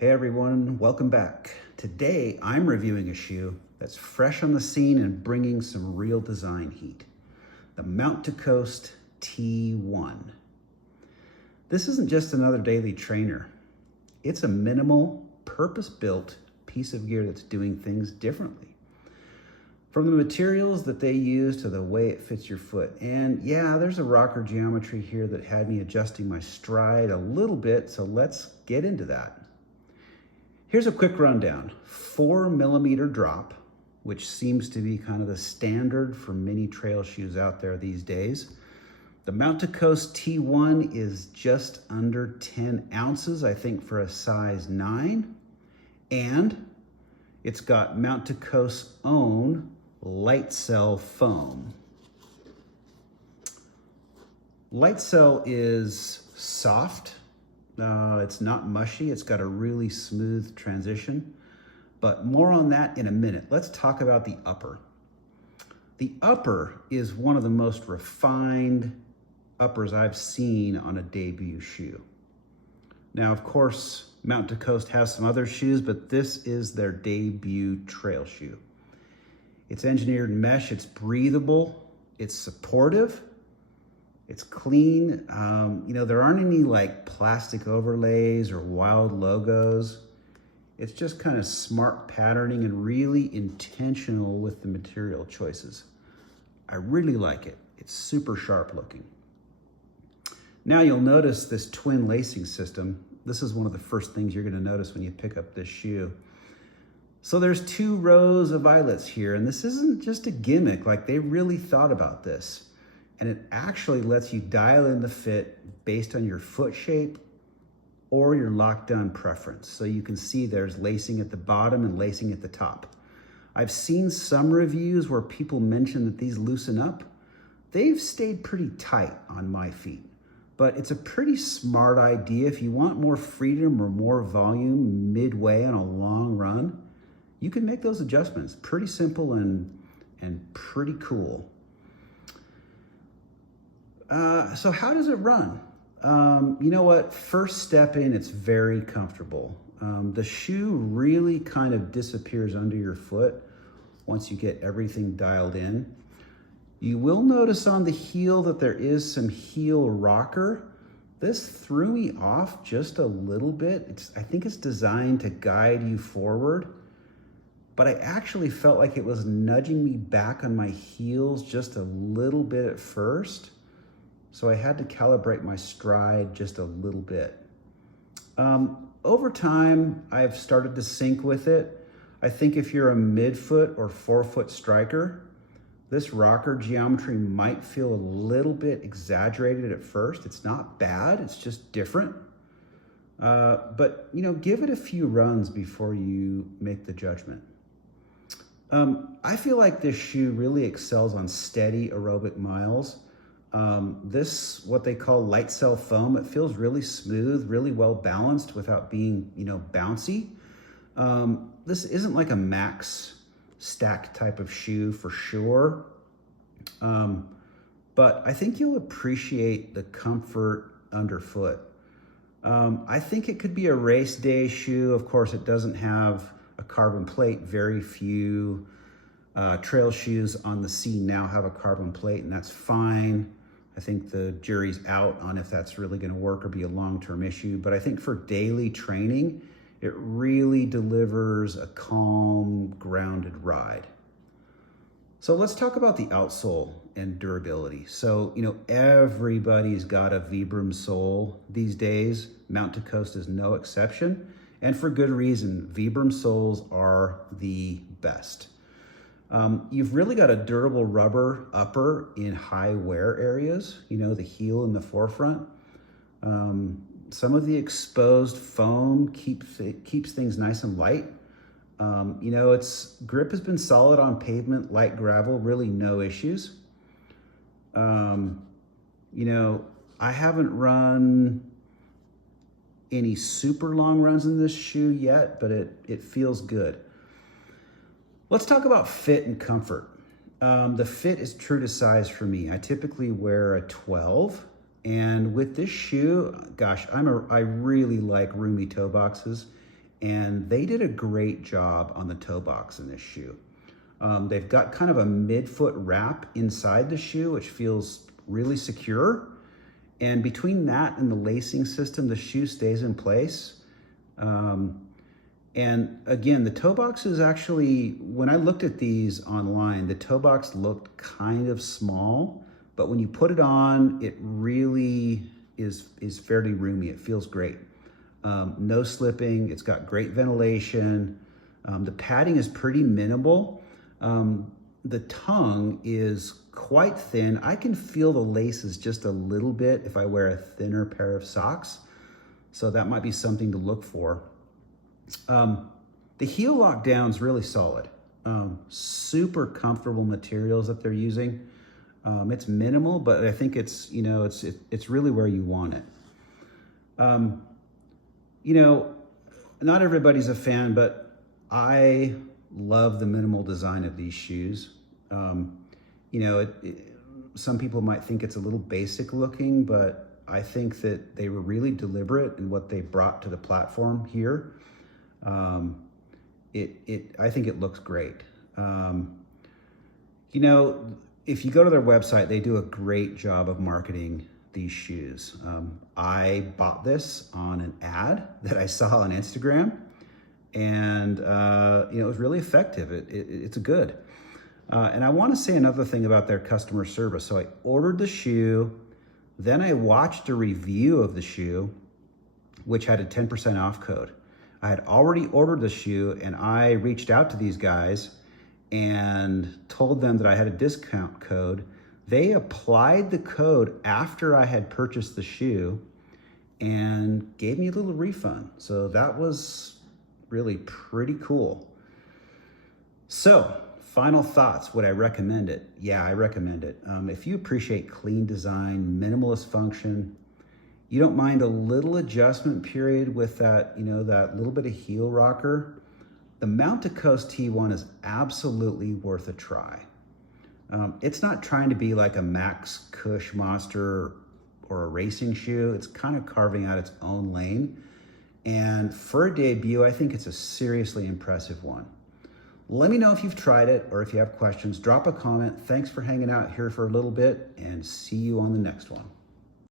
Hey everyone, welcome back. Today I'm reviewing a shoe that's fresh on the scene and bringing some real design heat. The Mount to Coast T1. This isn't just another daily trainer. It's a minimal, purpose-built piece of gear that's doing things differently. From the materials that they use to the way it fits your foot. And yeah, there's a rocker geometry here that had me adjusting my stride a little bit, so let's get into that. Here's a quick rundown. 4mm drop, which seems to be kind of the standard for mini trail shoes out there these days. The Mount to Coast T1 is just under 10 ounces, I think for a size 9. And it's got Mount to Coast's own LightCell foam. LightCell is soft. It's not mushy. It's got a really smooth transition, but more on that in a minute. Let's talk about the upper. The upper is one of the most refined uppers I've seen on a debut shoe. Now, of course, Mount to Coast has some other shoes, but this is their debut trail shoe. It's engineered mesh, it's breathable, it's supportive, it's clean. There aren't any like plastic overlays or wild logos. It's just kind of smart patterning and really intentional with the material choices. I really like it. It's super sharp looking. Now you'll notice this twin lacing system. This is one of the first things you're gonna notice when you pick up this shoe. So there's 2 rows of eyelets here, and this isn't just a gimmick, like they really thought about this. And it actually lets you dial in the fit based on your foot shape or your lockdown preference. So you can see there's lacing at the bottom and lacing at the top. I've seen some reviews where people mention that these loosen up. They've stayed pretty tight on my feet, but it's a pretty smart idea. If you want more freedom or more volume midway on a long run, you can make those adjustments. Pretty simple and pretty cool. So how does it run? You know what? First step in, it's very comfortable. The shoe really kind of disappears under your foot once you get everything dialed in. You will notice on the heel that there is some heel rocker. This threw me off just a little bit. I think it's designed to guide you forward, but I actually felt like it was nudging me back on my heels just a little bit at first. So I had to calibrate my stride just a little bit. Over time, I've started to sync with it. I think if you're a midfoot or forefoot striker, this rocker geometry might feel a little bit exaggerated at first. It's not bad, it's just different. But give it a few runs before you make the judgment. I feel like this shoe really excels on steady aerobic miles. This, what they call LightCell foam, it feels really smooth, really well balanced without being, bouncy. This isn't like a max stack type of shoe for sure. But I think you'll appreciate the comfort underfoot. I think it could be a race day shoe. Of course, it doesn't have a carbon plate. Very few trail shoes on the scene now have a carbon plate, and that's fine. I think the jury's out on if that's really going to work or be a long-term issue. But I think for daily training, it really delivers a calm, grounded ride. So let's talk about the outsole and durability. So, everybody's got a Vibram sole these days. Mount to Coast is no exception. And for good reason. Vibram soles are the best. You've really got a durable rubber upper in high wear areas, the heel and the forefront. Some of the exposed foam keeps things nice and light. Its grip has been solid on pavement, light gravel, really no issues. I haven't run any super long runs in this shoe yet, but it feels good. Let's talk about fit and comfort. The fit is true to size for me. I typically wear a 12, and with this shoe, gosh, I really like roomy toe boxes, and they did a great job on the toe box in this shoe. They've got kind of a midfoot wrap inside the shoe, which feels really secure. And between that and the lacing system, the shoe stays in place. And again, the toe box is actually, when I looked at these online, the toe box looked kind of small, but when you put it on, it really is fairly roomy. It feels great. No slipping, it's got great ventilation. The padding is pretty minimal. The tongue is quite thin. I can feel the laces just a little bit if I wear a thinner pair of socks. So that might be something to look for. The heel lockdown is really solid. Super comfortable materials that they're using. It's minimal, but I think it's, you know, it's really where you want it. You know, not everybody's a fan, but I love the minimal design of these shoes. You know, some people might think it's a little basic looking, but I think that they were really deliberate in what they brought to the platform here. I think it looks great. You know, if you go to their website, they do a great job of marketing these shoes. I bought this on an ad that I saw on Instagram, and you know, it was really effective. It's good. And I want to say another thing about their customer service. So I ordered the shoe, then I watched a review of the shoe, which had a 10% off code. I had already ordered the shoe, and I reached out to these guys and told them that I had a discount code. They applied the code after I had purchased the shoe and gave me a little refund. So that was really pretty cool. So, final thoughts, would I recommend it? Yeah, I recommend it. If you appreciate clean design, minimalist function, you don't mind a little adjustment period with that, you know, that little bit of heel rocker, the Mount to Coast T1 is absolutely worth a try. It's not trying to be like a Max Cush monster or a racing shoe. It's kind of carving out its own lane. And for a debut, I think it's a seriously impressive one. Let me know if you've tried it or if you have questions. Drop a comment. Thanks for hanging out here for a little bit, and see you on the next one.